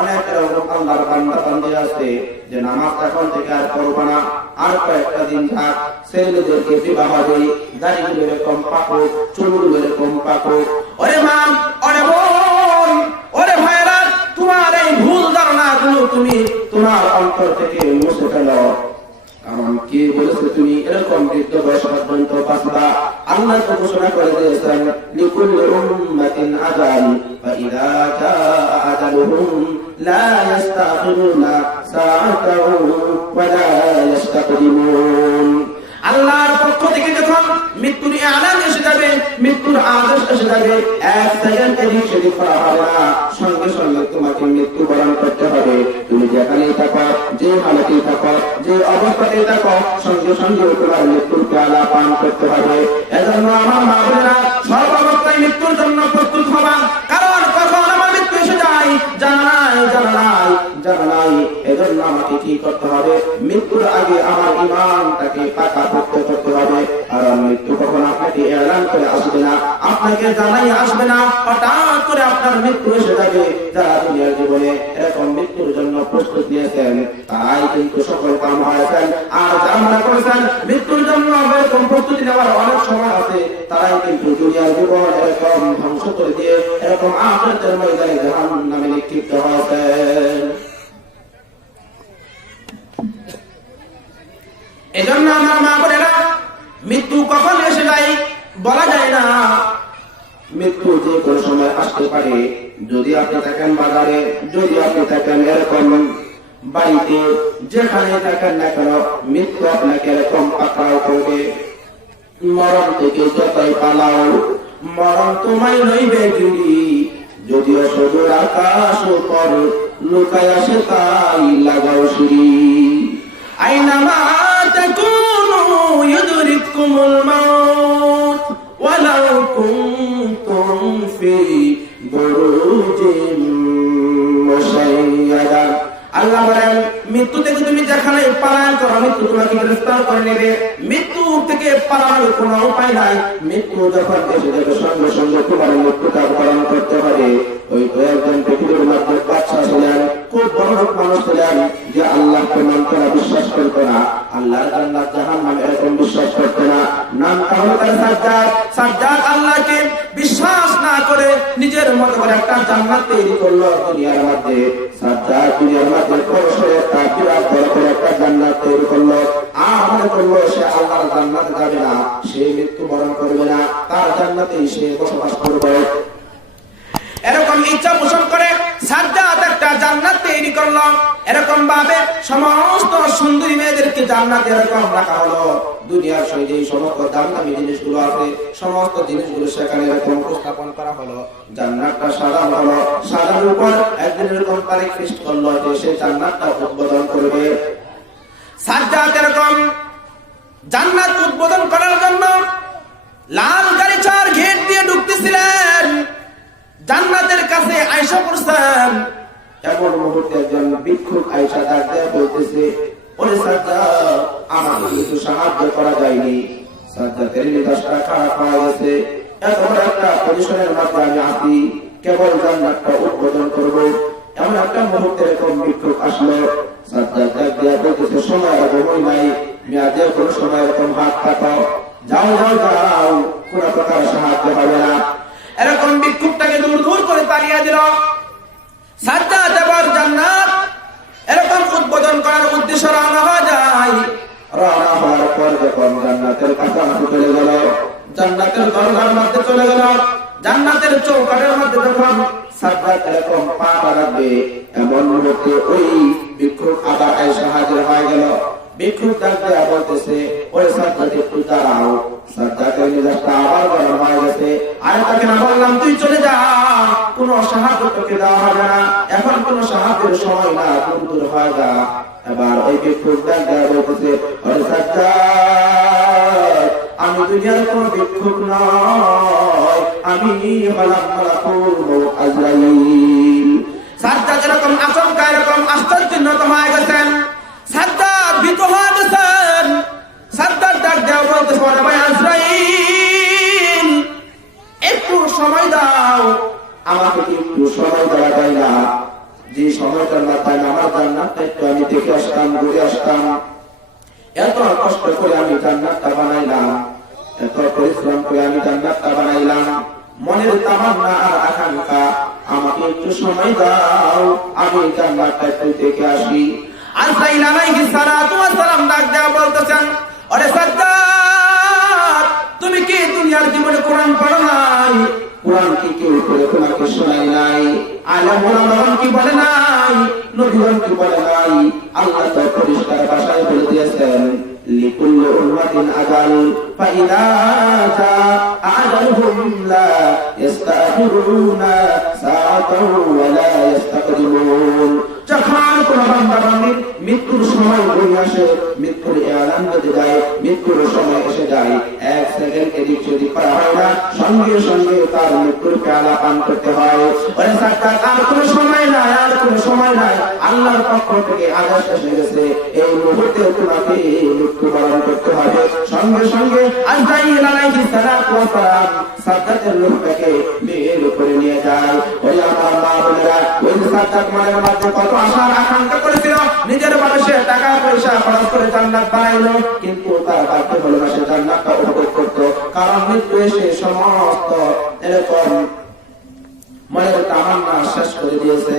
অনেক এরকম আল্লাহর বান্দা বান্দি আছে যে নামাজ এখন থেকে আর পড়বো না, আর কয়েকটা দিন থাক, ছেলেদেরকে বিবাহ দেই, দাড়িগুলো এরকম পাকুক, চুলগুলো এরকম পাকুক। ওরে মা, ওরে বোন, ওরে ভাইয়েরা, তোমার এই ভুল ধারণাগুলো তুমি তোমার অন্তর থেকে মুছে ফেলো। কারণ কে বলেছে তুমি এরকম বৃদ্ধ বয়স পর্যন্ত বাঁচবা? আল্লাহ তো ঘোষণা করে দিয়েছেন, লিকুল্লি উম্মাতিন আজাল ফাইযা জাআ আজালুহুম লা ইস্তাখিরুনা সাআতাও ওয়া লা ইস্তাকদিমুন। আল্লাহর পক্ষ থেকে যখন মৃত্যুর আলান এসে যাবে, মৃত্যুর আদেশ এসে যাবে, 1 সেকেন্ড এদিক সেদিক করা হবে না, সঙ্গে সঙ্গে তোমাকে মৃত্যুবরণ করতে হবে। তুমি যেখানেই থাকো, যে হালতেই থাকো, যে অবস্থাতেই থাকো, সঙ্গে সঙ্গে তোমার মৃত্যুর পেয়ালা পান করতে হবে। এজন্য আমার মা বোনেরা, সর্বাবস্থায় মৃত্যুর জন্য প্রস্তুত হবা। কারণ কখন আমার মৃত্যু এসে যায় জানা নাই, জানা নাই, জানা নাই। এজন্য আমাকে কি করতে হবে? মৃত্যুর আগে আমার ঈমানটাকে পাকা করতে হবে। কারণ মৃত্যু কখন আপনাকে এলান করে আসবে না, আপনাকে জানাই আসবে না, হঠাৎ করে আপনার মৃত্যু এসে যাবে। যারা দুনিয়ার জীবনে এরকম মৃত্যুর জন্য প্রস্তুত নিয়েছেন, তারাই কিন্তু সফল কাম হয়েছেন। আর যারা মনে করেছেন মৃত্যুর জন্য এরকম প্রস্তুতি নেওয়ার অনেক সময় আছে, তারাই কিন্তু দুনিয়ার জীবন এরকম ধ্বংস করে দিয়ে এরকম আখিরাতের ময়দানে জাহান্নামে নিক্ষিপ্ত হয়েছেন। এজন্য আমার মা বোনেরা, মৃত্যু কখন এসে যায় বলা যায় না। মৃত্যু যে কোনো সময় আসতে পারে। যদি আপনি থাকেন বাজারে, যদি আপনি থাকেন এরকম বাড়িতে, যেখানে থাকেন না কেন, মৃত্যু আপনাকে এরকম পাকড়াও করবে। মরণ থেকে যতই পালাও, মরণ তোমায় লইবে গিরি। যদিও সুদূর আকাশ উপর লুকায় আসে, তাই লাগাও সিঁড়ি। আইনামা তাকুনু ইউদরিকুমুল মাউত ওয়ালাউ কুনতুম ফি বুরুজিন মুশাইয়াদা। আল্লাহ বলেন, মৃত্যু থেকে তুমি যেখানে পালায়ন করো, মৃত্যু তোমাকে গ্রেফতার করে নেবে। মৃত্যু থেকে পালানোর কোনো উপায় নাই। মৃত্যু যখন এসে যাবে, সঙ্গে সঙ্গে তোমার মৃত্যুটা বরণ করতে হবে। ওই তো একজন পৃথিবীর মধ্যে বাদশা ছিলেন, খুব বড় মানুষ ছিলেন, যে আল্লাহকে মানতে না, বিশ্বাস করতো না, আল্লাহর জান্নাত জাহান্নাম এরকম বিশ্বাস করতো না। নামটা হলো তার সাজ্জাদ। সাজ্জাদ আল্লাহকে বিশ্বাস না করে নিজের মতো করে একটা জান্নাত তৈরি করলো দুনিয়ার মধ্যে। সাজ্জাদ দুনিয়ার মধ্যে পরশে একটা বিরাট বড় করে একটা জান্নাত তৈরি করলো। আর মনে করলো সে আল্লাহর জান্নাতে যাবে না, সে মৃত্যুবরণ করবে না, তার জান্নাতেই সে বসবাস করবে। এরকম ইচ্ছা পোষণ করে সাজ্জাদ একটা জান্নাত তৈরি করলো। এরকম ভাবে সমস্ত সুন্দরী মেয়েদেরকে জান্নাতে এরকম রাখা হলো। দুনিয়ার সঙ্গে যে সমস্ত দামি জিনিসগুলো আছে সমস্ত জিনিসগুলো সেখানে এরকম উপস্থাপন করা হলো। জান্নাতটা সাজানো হলো, সাজানোর উপর একদিন এরকম তারিখ ফিক্সড করলো যে সে জান্নাতটা উদ্বোধন করবে। সাজ্জাদ এরকম জান্নাত উদ্বোধন করার জন্য লাল গালিচার গেট দিয়ে ঢুকতেছিলেন, জান্নাতের কাছে আয়েশা করছেন। এমন মুহূর্তে একজন ভিক্ষুক আয়েশা ডাক দিয়ে বলতেছে, ওরে সাজ্জাদ, আমাকে কিছু সাহায্য করা যায়নি। সাজ্জাদের মেজাজটা খারাপ হয়ে গেছে। এত বড় একটা পজিশনের মধ্যে আমি আছি, কেবল জান্নাতটা উদ্বোধন করবো, এমন একটা মুহূর্তে এরকম ভিক্ষুক আসলো। সাজ্জাদ ডাক দিয়ে বলতেছে, সময় সময় নাই, মেয়াদে কোনো সময় এরকম হাত পাঠাও, যাও যাও যাও, কোন প্রকার সাহায্য হবে না। এরকম ভিক্ষুকটাকে দূর দূর করে তাড়িয়ে দিল। সাজ্জাদ এবার জান্নাত এরকম উদ্বোধন করার উদ্দেশ্যে রওনা হয়ে যায়। রওনা হওয়ার পর যখন জান্নাতের কাছাকাছি চলে গেল, জান্নাতের দরজার মধ্যে চলে গেল, জান্নাতের চৌকাঠের মধ্যে যখন সাজ্জাদ এরকম পা বাড়াবে, এমন মুহূর্তে ওই ভিক্ষুক আবার আয়েশা হাজির হয়ে গেল। ভিক্ষুক ডাক দেয়া বলতেছে, ওরে সাজ্জাদ একটু দাঁড়াও। সাজ্জাদের মেজাজটা আবার গরম হয়ে গেছে। আরে তাকে না বললাম তুই চলে যা, কোন সাহায্য তোকে দেওয়া হবে না, এখন কোন সাহায্যের সময় না, দূর দূর হয়ে যা। এবার ওই ভিক্ষুক ডাক দেয়া বলতেছে, ওরে সাজ্জাদ, আমি দুনিয়ার কোন ভিক্ষুক নয়, আমি হলাম মালাকুল মউত আজরাইল। সাজ্জাদ এরকম আচমকা এরকম আশ্চর্যান্বিত হয়ে গেছেন। সাজ্জাদ ভীত হয়ে গেছেন। সাজ্জাদ ডাক দেওয়া বলতেছে, ওরে ভাই আজরাইল, একটু সময় দাও, আমাকে একটু সময় দেওয়া যায় না? যে সময়টার মাথায় আমার জান্নাতটা একটু আমি দেখে আসতাম, ঘুরে আসতাম। এত কষ্ট করে আমি জান্নাতটা বানাইলাম, এত পরিশ্রম করে আমি জান্নাতটা বানাইলাম, মনের তামান্না আর আকাঙ্ক্ষা, আমাকে একটু সময় দাও, আমি জান্নাতটা একটু দেখে আসি। আজরাইল আলাইহিস সালাতু ওয়াস সালাম ডাক দেয়া বলতেছেন, ওরে সাজ্জাদ, তুমি কি দুনিয়ার জীবনে কোরআন পড়ো নাই? কোরআন কি কেউ করে তোমাকে শোনাই নাই? আলেম ওলামাগণ কি বলে নাই? নবীগণ কি বলে নাই? আল্লাহ তো পরিষ্কার ভাষায় বলে দিয়েছেন, লিকুল্লি উম্মাতিন আজাল ফাইদা জাআ আজালুহুম লা ইস্তাখিরুনা সাআতাও ওয়া লা ইস্তাকদিমুন। যখন কোন বান্দা বান্দির মৃত্যুর সময় ঘনিয়ে আসে, মৃত্যুর এলান হতে যায়, মৃত্যুর সময় এসে যায়, এক সেকেন্ড এদিক সেদিক করা হয় না, সঙ্গে সঙ্গে তার মৃত্যুর পেয়ালা পান করতে হয়। ওরে সাজ্জাদ, আর কোনো সময় নাই, আর কোনো সময় নাই, আল্লাহর পক্ষ থেকে আদেশ এসে গেছে, এই মুহূর্তে তোমাকে মৃত্যুবরণ করতে হবে। সঙ্গে সঙ্গে আজরাইল আলাইহিস সালাতু ওয়াস সালাম সাজ্জাদের রূহটাকে বের করে নিয়ে যায়। ওই আমার মা বোনেরা, ওই সাজ্জাদ মনের মধ্যে কত আশার আকাঙ্ক্ষা করেছিল, নিজের বয়সে টাকা পয়সা খরচ করে জান্নাত বানাইলো, কিন্তু তার ভাগ্য হলো না সে জান্নাতটা উপভোগ করতো। কারণ মৃত্যু এসে সমস্ত এরকম মনের তামান্না শেষ করে দিয়েছে।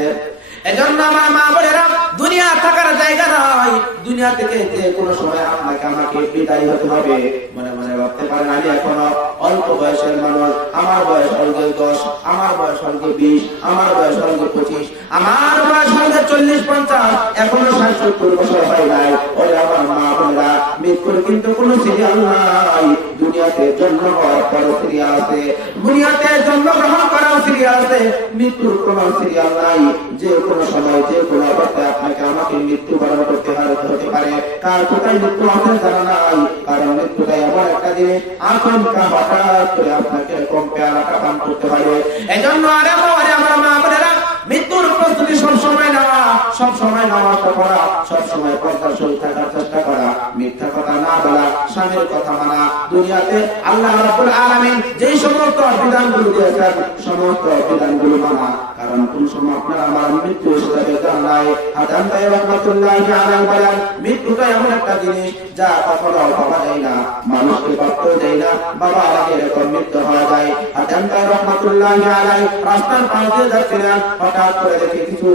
এজন্য আমার মা বোনেরা, দুনিয়া থাকার জায়গা নয়, দুনিয়া থেকে যে কোনো সময় আপনাকে আমাকে বিদায় হতে হবে। মনে মনে ভাবতে পারেন আমি এখনো অল্প বয়সের মানুষ, আমার বয়স হলকে 10, আমার বয়স হলকে 20, আমার বয়স হলকে 25, আমার বয়স হলকে 40-50, এখনো 60-70 বছর হয় নাই। ওরে আমার মা বোনেরা, মৃত্যুর কিন্তু কোনো সিরিয়াল নাই। দুনিয়াতে জন্ম হওয়ার পর সিরিয়াল আছে, দুনিয়াতে জন্মগ্রহণ করার সিরিয়াল আছে, মৃত্যুর কোনো সিরিয়াল নাই। যে কোনো সময় যে কোনো অবস্থায় আপনাকে আমাকে মৃত্যুবরণ করতে হতে পারে। কার কোথায় মৃত্যু আছে জানা নাই, কারণ মৃত্যুটা এমন একটা জিনিস, আচমকা হঠাৎ করে আপনাকে এরকম পেয়ালাটা পান করতে হবে। এই জন্য আরে আমার মা বোনেরা, মৃত্যুর প্রস্তুতি সবসময় নেওয়া, সবসময় নামাজ পড়া, সবসময় পর্দাশীল থাকার চেষ্টা করা, মিথ্যা কথা না বলা, স্বামীর কথা মানা। দুনিয়াতে আল্লাহ রাব্বুল আলামিন যেই সমস্ত বিধানগুলো দিয়েছেন, সমস্ত বিধানগুলো মানা। কারণ কোন সময় আপনার আমার মৃত্যু এসে যাবে জানা নাই। হাজান তাই রাহমাতুল্লাহি আলাইহি বলেন, মৃত্যুটা এমন একটা জিনিস যা কখনো ভাবা যায় না, মানুষকে ভাবতেও দেয় না, বাবা আগে এরকম মৃত্যু হয়ে যায়। হাজান তাই রাহমাতুল্লাহি আলাইহি রাস্তার পাশ দিয়ে যাচ্ছিলেন, হঠাৎ করে দেখে কিছু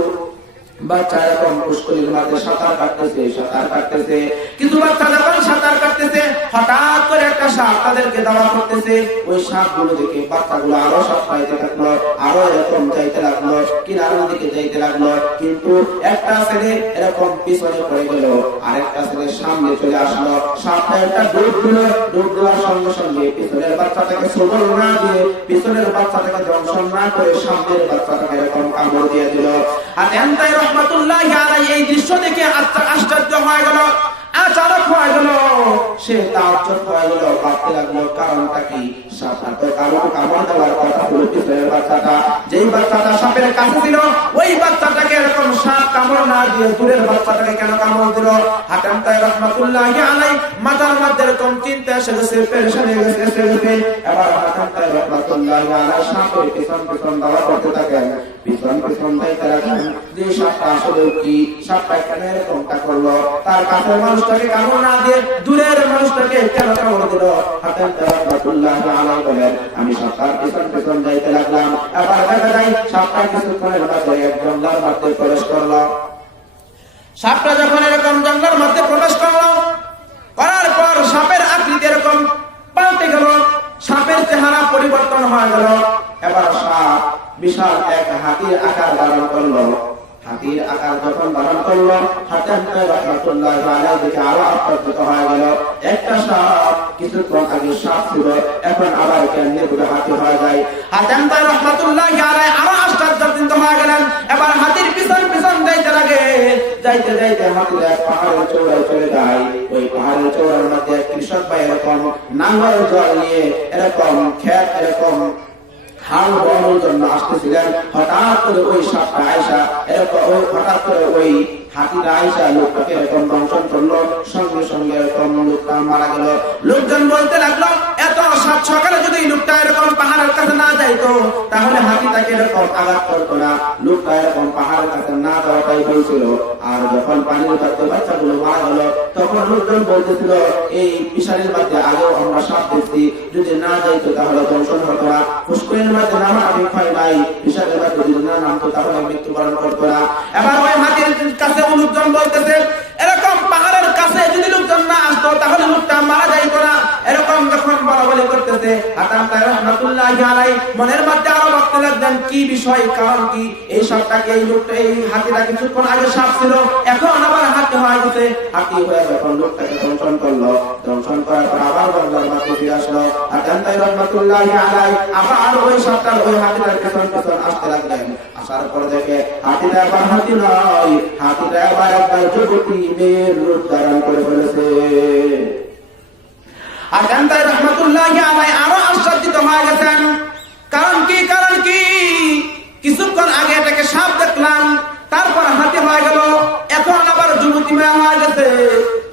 বাচ্চা এরকম পুষ্করিণীর মধ্যে সাঁতার কাটতেছে। কিছু বাচ্চা যখন সাঁতার কাটতেছে, হঠাৎ করে একটা সাপ তাদেরকে দাওয়া করতেছে, ওই সাপগুলো দেখে বাচ্চাগুলো আরো সাপ পাইতে থাকলো, আরো এরকম যাইতে লাগলো, কিনারের দিকে যাইতে লাগলো। কিন্তু একটা ছেলে এরকম পিছনে পড়ে গেল, আরেকটা ছেলে সামনে চলে আসলো। সাপটা একটা ডুব দিল, ডুব দেওয়ার সঙ্গে সঙ্গে পিছনের বাচ্চাটাকে সবল না দিয়ে, পিছনের বাচ্চাটাকে দংশন না করে সামনের বাচ্চাটাকে এরকম কামড় দিয়ে দিল। আর এনতাই রহমাতুল্লাহি আলাইহি এই দৃশ্য দেখে আশ্চর্য হয়ে গেল, আচারক হয়ে গেল, সে তাজ্জব হয়ে গেল, ভাবতে লাগলো কারণটা কি। সাপটা তো কামড় দেওয়ার কথা হলো পিছনের বাচ্চাটা, যেই বাচ্চাটা সাপের কাছে ছিল ওই বাচ্চাটাকে এরকম সাপ কামড় না দিয়ে দূরের বাচ্চাটাকে কেন কামড় দিল? হাতেম তাই রহমাতুল্লাহি আলাইহি মাথার মধ্যে এরকম চিন্তা এসে গেছে, পেরেশান হয়ে গেছে। এবার হাতেম তাই রহমাতুল্লাহি আলাইহি সাপের পিছন পিছন দাওয়া করতে থাকেন, পিছন পিছন যাইতে লাগেন যে সাপটা আসলে কি, সাপটা কেন এরকমটা করলো, তার কাছের মানুষটাকে কামড় না দিয়ে দূরের মানুষটাকে কেন কামড় দিল? হাতেম তাই রহমাতুল্লাহি আলাইহি বলেন, আমি সাপটার পিছন পিছন যাইতে লাগলাম। এবার দেখা যায় সাপটা কিছুক্ষণের মধ্যে এক জঙ্গলের মধ্যে প্রবেশ করলো। সাপটা যখন এরকম জঙ্গলের মধ্যে প্রবেশ করলো, করার পর সাপের আকৃতি এরকম পাল্টে গেল, সাপের চেহারা পরিবর্তন হয়ে গেল। এবার সাপ বিশাল এক হাতির আকার ধারণ করলো। হাতির আকার যখন ধারণ করলো, হাতেম তাই রহমাতুল্লাহি আলাইহি দেখে আরো আশ্চর্য হয়ে গেল। একটা সাপ কিছুক্ষণ আগে সাপ ছিল, এখন আবার কেমনে করে হাতি হয়ে যায়? হাতেম তাই রহমাতুল্লাহি আলাইহি আরো আশ্চর্য হয়ে গেলেন। এবার হাতির পিছন পিছন যাইতে লাগে, যাইতে যাইতে হাতির এক পাহাড়ের চূড়ায় চলে যায়। ওই পাহাড়ের চূড়ার মধ্যে কৃষক ভাই এরকম নাঙ্গল জল নিয়ে এরকম ক্ষেত এরকম হাল বহনের জন্য আসতেছিলেন। হঠাৎ করে ওই সাপটা আয়সা এরকম হঠাৎ করে ওই হাতিরা আয়সা লোকটাকে এরকম দংশন করলো, সঙ্গে সঙ্গে এরকম লোকটা মারা গেল। লোকজন বলতে লাগলো, এত সাত সকালে যদি লোকটা এরকম পাহাড়ের কাছে না যাইতো তাহলে হাতিটাকে এরকম আঘাত করতো না। লোকটা এরকম পাহাড়ের কাছে না যাওয়াটাই বলছিল। আর যখন পানির মধ্যে বাচ্চাগুলো মারা গেল, তখন লোকজন বলতেছিল, এই পিসারের মধ্যে আগেও আমরা সাপ দেখছি, যদি না যাইতো তাহলে দংশন হতো না। পুষ্করের মধ্যে নামা আমি খাই নাই, পিসারের মধ্যে যদি না নামতো তাহলে মৃত্যুবরণ করতো না। এবার ওই হাতির কাছে লোকজন বলতেছে, এরকম পাহাড়ের কাছে যদি লোকজন না আসতো তাহলে লোকটা মারা যাইতো না। এরকম যখন বলা বলি করতেছে, হাতেম তাই রহমাতুল্লাহি আলাইহি মনের মধ্যে আরো ভাবতে লাগলেন কি বিষয়, কারণ কি এই সাপটাকে এই লোকটা এই হাতিটা কিছুক্ষণ আগে সাপ ছিল, এখন আবার হাতি হয়ে গেছে। হাতি হয়ে যখন লোকটাকে দংশন করলো, দংশন করার পর আবার বাংলার মাঠে ফিরে আসলো। হাতেম তাই রহমাতুল্লাহি আলাইহি আবার ওই সাপটার ওই হাতিটার পেছন পেছন আসতে লাগলেন। আসার পর দেখে হাতিটা আবার হাতি নয়, হাতিটা আবার একবার যুবতী মেয়ের রূপ ধারণ করে ফেলেছে। হাতেম তাই রহমাতুল্লাহি আলাইহি আরো আশ্চর্যিত হয়ে গেছেন। কারণ কি, কারণ কি, কিছুক্ষণ আগে এটাকে সাপ দেখলাম, তারপর হাতি হয়ে গেল, এখন আবার যুবতী মেয়ে হয়ে গেছে।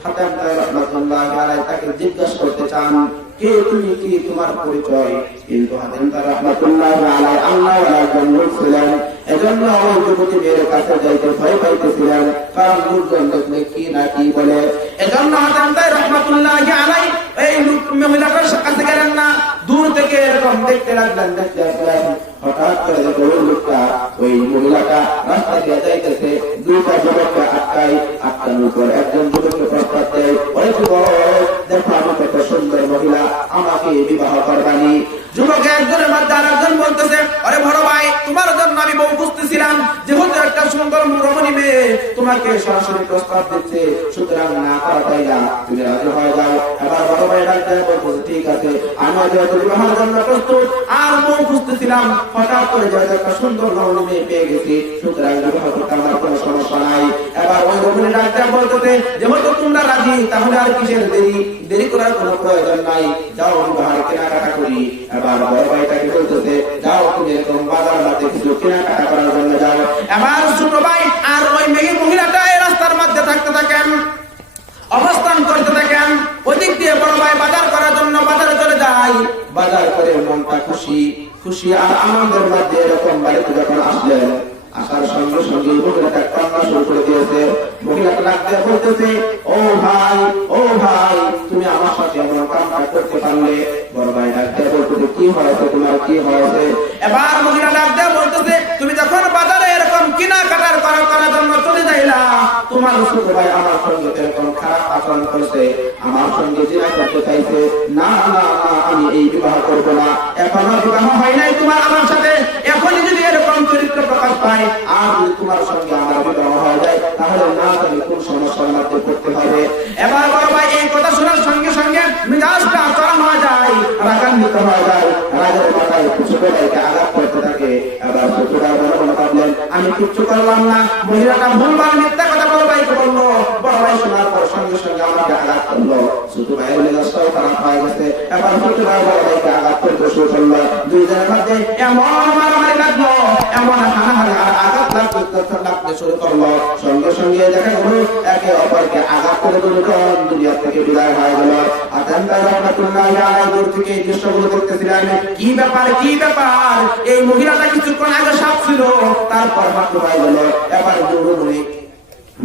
হাতেম তাই রহমাতুল্লাহি আলাইহি তাকে জিজ্ঞাসা করতে চান, কে তুমি, কি তোমার পরিচয়? কিন্তু হাতেম তাই রহমাতুল্লাহি আলাইহি আল্লাহওয়ালা একজন লোক ছিলেন, এজন্য ওই যুবতী মেয়ের কাছে যাইতে ভয় পাইতেছিলেন, কারণ লোকজন দেখলে কি না কি বলে। এজন্য হাতেম তাই রহমাতুল্লাহি আলাইহি এই মহিলাটার কাছে গেলেন না, দূর থেকে এরকম দেখতে লাগলেন। দেখতে লাগলেন হঠাৎ করে দেখো ওই লোকটা, ওই মহিলাটা রাস্তা দিয়ে যাইতেছে, দুইটা যুবককে আটকানোর পর একজন যুবককে প্রস্তাব দেয়, ওই যুবক দেখো আমি কত সুন্দর মহিলা, আমাকে বিবাহ করবানি। যুবক একজনের মধ্যে আর একজন বলতেছে, আরে বড় ভাই, তোমার জন্য আমি বউ খুঁজতেছিলাম, যেহেতু একটা সুন্দর রমণী মেয়ে তোমাকে সরাসরি প্রস্তাব দিচ্ছে, সুতরাং না করাটাই না, তুমি রাজি হয়ে যাও। এবার বড় ভাই ডাক্তার বলতেছে, ঠিক আছে, আমি যেহেতু বিবাহের জন্য প্রস্তুত আর বউ খুঁজতেছিলাম, হঠাৎ করে যেহেতু একটা সুন্দর রমণী মেয়ে পেয়ে গেছি, সুতরাং বিবাহ করতে আমার কোনো সমস্যা নাই। এবার ওই রমণী ডাক্তার বলতেছে, যেহেতু তোমরা রাজি তাহলে আর কিসের দেরি, দেরি করার কোনো প্রয়োজন নাই, যাও বিবাহের কেনাকাটা করি। এবার বড় ভাইটাকে বলতেছে, যাও তুমি এরকম বাজার বাড়িতে কিছু কেনাকাটা করার জন্য যাও। এবার ছোট ভাই আর ওই মেয়ে মহিলাটা এই রাস্তার মধ্যে থাকতে থাকেন, অবস্থান করতে থাকেন। ওদিক দিয়ে বড় ভাই বাজার করার জন্য বাজারে চলে যায়। বাজার করে মনটা খুশি খুশি আর আনন্দের মধ্যে এরকম বাড়িতে যখন আসলেন, আসার সঙ্গে সঙ্গে মহিলাটা কান্না শুরু করে দিয়েছে। মহিলাটা ডাকতে বলতেছে, ও ভাই, ও ভাই, তুমি আমার সাথে এমন কামটা করতে পারলে? বড় ভাই ডাকতে বলতেছে, কি হয়েছে তোমার, কি হয়েছে? এবার মহিলা ডাকতে বলতেছে, তুমি যখন বাজারে এরকম কেনাকাটার করার জন্য চলে যাইলা, তোমার ছোট ভাই আমার সঙ্গে এরকম খারাপ আচরণ করছে, আমার সঙ্গে জিনা করতে চাইছে, না না না আমি এই বিবাহ করব না, এখনো বিবাহ হয় নাই তোমার আমার সাথে, এখনই যদি এরকম চরিত্র প্রকাশ পায় আর যদি তোমার সঙ্গে আমার বিবাহ হয়ে যায় তাহলে না জানি কোন সমস্যার মধ্যে পড়তে হবে। এবার বড় ভাই এই কথা শোনার সঙ্গে সঙ্গে মেজাজটা চরম হয়ে যায়, রাগান্বিত হয়ে যায়, রাগের মাথায় ছোট ভাইকে আঘাত করতে থাকে। এবার ছোট ভাই বড় বড় ভাবলেন আমি কিচ্ছু করলাম না, মহিলাটা ভুলভাল মিথ্যা কথা বড় ভাইকে বললো, বড় ভাই শোনার পর সঙ্গে সঙ্গে আমাকে আঘাত করলো, ছোট ভাইয়ের মেজাজটাও খারাপ হয়ে গেছে। এবার ছোট ভাই বড় ভাইকে আঘাত করতে শুরু করলো, দুইজনের মধ্যে এমন মারামারি লাগলো, এমন হানাহানি আর আঘাত লাগতে শুরু করলো, সঙ্গে সঙ্গে দেখা গেল একে অপরকে আঘাত করে দুজন দুনিয়া থেকে বিদায় হয়ে গেল। আতেন ভাই রহমাতুল্লাহি আলাইহি দূর থেকে এই দৃশ্যগুলো দেখতেছিলেন, কি ব্যাপার কি ব্যাপার, এই মহিলাটা কিছুক্ষণ আগে সাপ ছিল তারপর মাত্র হয়ে গেল, এবার জরুরি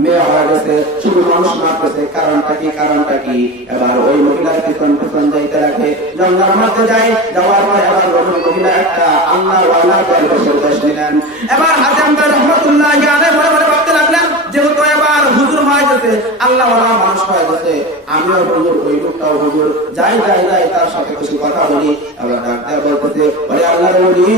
মেয়ে হয়ে গেছে, শুধু মানুষ মারতেছে, কারণটা কি কারণটা কি। এবার ওই মহিলার পিছন পিছন যাইতে রাখে, জঙ্গলের মধ্যে যাই, যাওয়ার পর এবার ওই মহিলা একটা আল্লাহ ওয়ালা পরিবেশের দেশ নিলেন। এবার আতেন ভাই রহমাতুল্লাহি আলাইহি বড় বড় ভাবতে লাগলেন যেহেতু এবার হুজুর হয়ে গেছে, আল্লাহ ওয়ালা মানুষ হয়ে গেছে, আমিও হুজুর ওই লোকটাও হুজুর, যাই যাই যাই তার সাথে কিছু কথা বলি। এবার ডাক্তার বলতেছে বলে আল্লাহর ওলি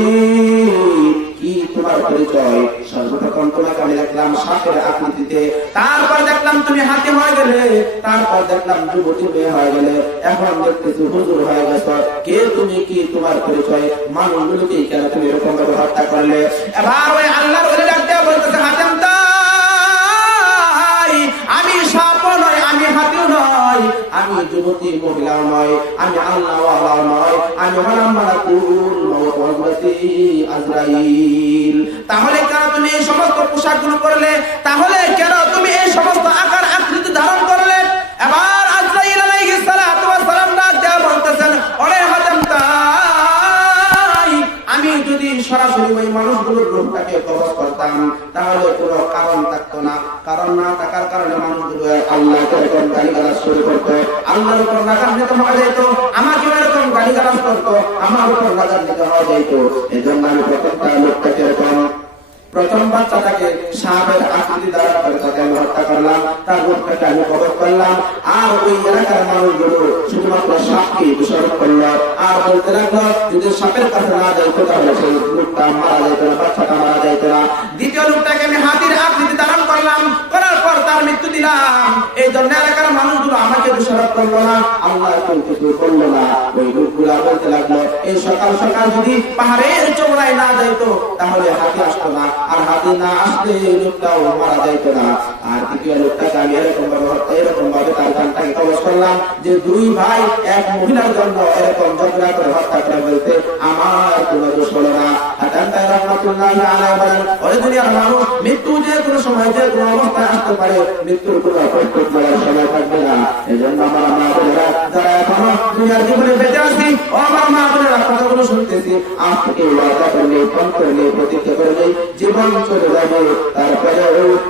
কি তোমার পরিচয়, সর্বপ্রথম তোমাকে আমি দেখলাম সাপের আকৃতিতে, তারপর দেখলাম তুমি হাতি হয়ে গেলে, তারপর দেখলাম যুবতী মেয়ে হয়ে গেলে, এখন দেখতেছি হুজুর হয়ে গেছ, কে তুমি কি তোমার পরিচয়, মানুষগুলোকে কেন তুমি এরকম ভাবে হত্যা করলে। এবার ওই আল্লাহর ওলি ডাক্তার বলতেছে হাতেম আমি সাপও নয়, আমি হাতিও নয়, আমি যুবতী মহিলাও নয়, আমি আল্লাহ ওয়ালাও নয়, আমি হলাম মালাকুল মউত হযরতি আজরাইল। তাহলে কেন তুমি এই সমস্ত পোশাকগুলো করলে, তাহলে কেন তুমি এই সমস্ত আকার আকৃতি ধারণ করলে। এবার আজরাইল আলাইহিস সালাতু ওয়াস সালাম ডাক দেয়া বলতেছেন ওরে হাতেম তাই আমি যদি সরাসরি ওই মানুষগুলোর রূপটাকে কবজ করতাম তাহলে কোনো কারণ থাকতো না, কারণ না থাকার কারণে মানুষগুলো আল্লাহকে এরকম গালিগালাজ শুরু করতো, আল্লাহর উপর রাগান্বিত হওয়া যেত, আমাকে এরকম গালিগালাজ করতো, আমার উপর রাগান্বিত হওয়া যেত। এই জন্য আমি প্রথমটা লোকটাকে এরকম প্রথম বাচ্চাটাকে সাপের আকৃতি দ্বারা করে তাকে আমি হত্যা করলাম, তার রূপটাকে আমি কবজ করলাম, আর ওই এলাকার মানুষগুলো শুধুমাত্র সাপকে দোষারোপ করলো, আর বলতে লাগলো যদি সাপের কাছে না যাইতো তাহলে সেই লোকটা মারা যাইতো না, বাচ্চাটা মারা যাইতো না। দ্বিতীয় লোকটাকে আমি হাতির আকৃতি ধারণ করলাম, করার পর তার মৃত্যু দিলাম, এই জন্য এলাকার মানুষগুলো আমাকে দোষারোপ করলো না, আল্লাহ কিছু করলো না। ওই লোকগুলা বলতে লাগলো এই সকাল সকাল যদি পাহাড়ের চৌড়ায় না যাইতো তাহলে হাতি আসতো না, আর হাতি না আসলে লোকটাও মারা যাইতো না। আর দ্বিতীয় লোকটাকে আমি এরকম ভাবে তার জানটাকে কবজ করলাম যে দুই ভাই এক মহিলার জন্য এরকম ঝগড়া করে হত্যা করে বলতে আমার কোনো দোষ হলো না। আতেন ভাই রহমাতুল্লাহি আলাইহি বলেন ওই দুনিয়ার মানুষ মৃত্যু যে কোনো সময় যে কোনো অবস্থায় আসতে পারে, মৃত্যুর কোনো প্রস্তুত করার সময় থাকবে না। এই জন্য আমার মা বোনেরা যারা এখনো দুনিয়ার জীবনে বেঁচে আছি, ও আমার মা বোনেরা কথাগুলো শুনতেছি, আজ থেকে ওয়াদা করলে ফোন করলে প্রতিজ্ঞা করলে জীবন চলে যাবে, তারপরে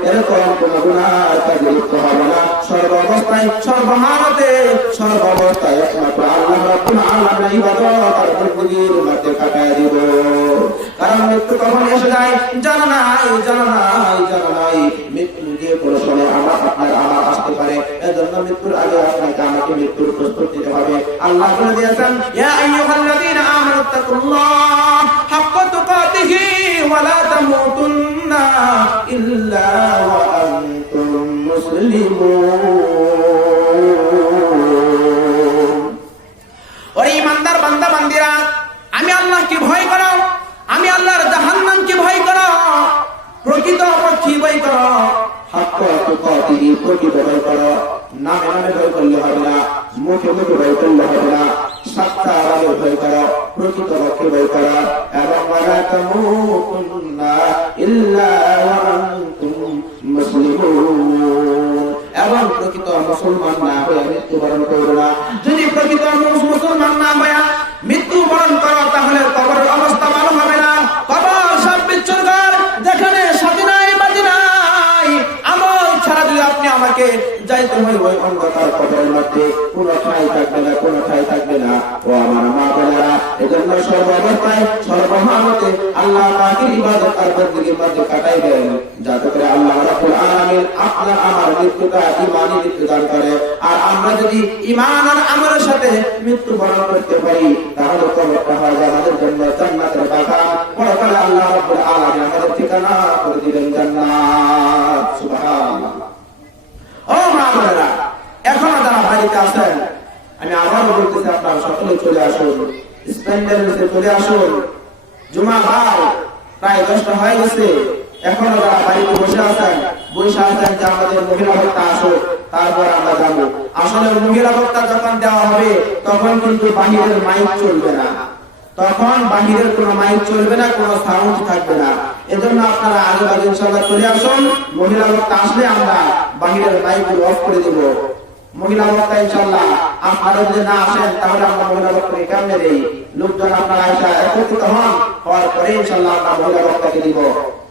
এরকম কোন গুনাহ কাজে লিপ্ত হবে না, সর্বাবস্থায় সর্বহালতে সর্বাবস্থায় একমাত্র আল্লাহ রাব্বুল আলামিনের ইবাদত আর বندگির মধ্যে কাটায় দিব। কারণ মৃত্যু কখন এসে যায় জানা নাই, জানা নাই, জানা নাই, মৃত্যু যে কোনো সময় আমার আসতে পারে, এজন্য মৃত্যুর আগে আপনাকে আমাকে মৃত্যুর প্রস্তুতি নিতে হবে। আল্লাহ বলে দিয়েছেন ইয়া আইয়ুহাল্লাযীনা আমানু তাকুল্লাহ হাক্কা তুকাতিহি ওয়া লা তামুতুন্না ইল্লা ওয়া আনতুম মুসলিমুন। ওরে ইমানদার বান্দা বান্দিরা, আমি আল্লাহকে ভয় করো, আমি আল্লাহর জাহান্নামকে ভয় করো, প্রকৃত পক্ষে ভয় করো, হাক্কা তুকাতিহি প্রকৃত ভয় করো, নামে নামে ভয় করলে হবে না, মুখে মুখে ভয় করলে হবে না, সাক্ষাৎ ভয় করো, প্রকৃত পক্ষে ভয় করো, এবং ওয়ালা তামুতুন্না ইল্লা ওয়া আনতুম মুসলিমুন, এবং প্রকৃত মুসলমান না হয়ে মৃত্যুবরণ করো না। যদি প্রকৃত মুসলমান না হয়ে মৃত্যুবরণ করো তাহলে কবরের অবস্থা ভালো হবে না, কবর সব বিচ্ছুর ঘর, যেখানে সাথী নাই বাতি নাই, আমল ছাড়া যদি আপনি আমাকে যাইতে হয় ওই অন্ধকার কবরের মধ্যে কোনো ঠাই থাকবে না, কোনো ঠাই থাকবে না। ও আমার মা বোনেরা এজন্য সর্ব অবস্থায় সর্বহালতে আল্লাহ পাকের ইবাদত আর বندگির মধ্যে কাটাইবেন, যাতে করে আল্লাহ রাব্বুল আলামিন আপনার আমার মৃত্যুটা ঈমানি মৃত্যু দান করে। আর আমরা যদি ঈমান আর আমলের সাথে মৃত্যুবরণ করতে পারি, তাহলে কবরটা হয় আমাদের জন্য জান্নাতের বাগান, পরকালে আল্লাহ রাব্বুল আলামিন আমাদের ঠিকানা করে দিবেন জান্নাত। সুবহানাল্লাহ। ও মা বোনেরা, এখনো যারা বাড়িতে আছেন, আমি আবারও বলতেছি, আপনারা সকলে চলে আসুন, স্প্যান্ডেলসে চলে আসুন। জুমা বার প্রায় 10টা হয়ে গেছে, এখনো যারা বাড়িতে বসে আছেন যে আমাদের মহিলা ভত্তা আসুক, তারপর আমরা যাবো। আসলে মহিলা ভত্তা যখন দেওয়া হবে তখন কিন্তু বাহিরের মাইক চলবে না, তখন বাহিরের কোনো মাইক চলবে না, কোনো সাউন্ড থাকবে না। এজন্য আপনারা আগে আগে ইনশাআল্লাহ চলে আসুন। মহিলা ভত্তা আসলে আমরা বাহিরের মাইকগুলো অফ করে দেব। মহিলা ভত্তা ইনশাআল্লাহ আপনারা যদি না আসেন তাহলে আমরা মহিলা ভত্তাকে কেমনে দেই? লোকজন আপনারা এসে একত্রিত হওয়ার পরে ইনশাআল্লাহ আমরা মহিলা ভত্তাকে দিব।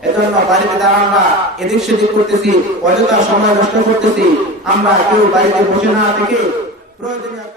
এজন্য বাড়িতে যারা আমরা এদিক সেদিক করতেছি, অযথা সময় নষ্ট করতেছি, আমরা কেউ বাড়িতে বসে না থেকে প্রয়োজনীয়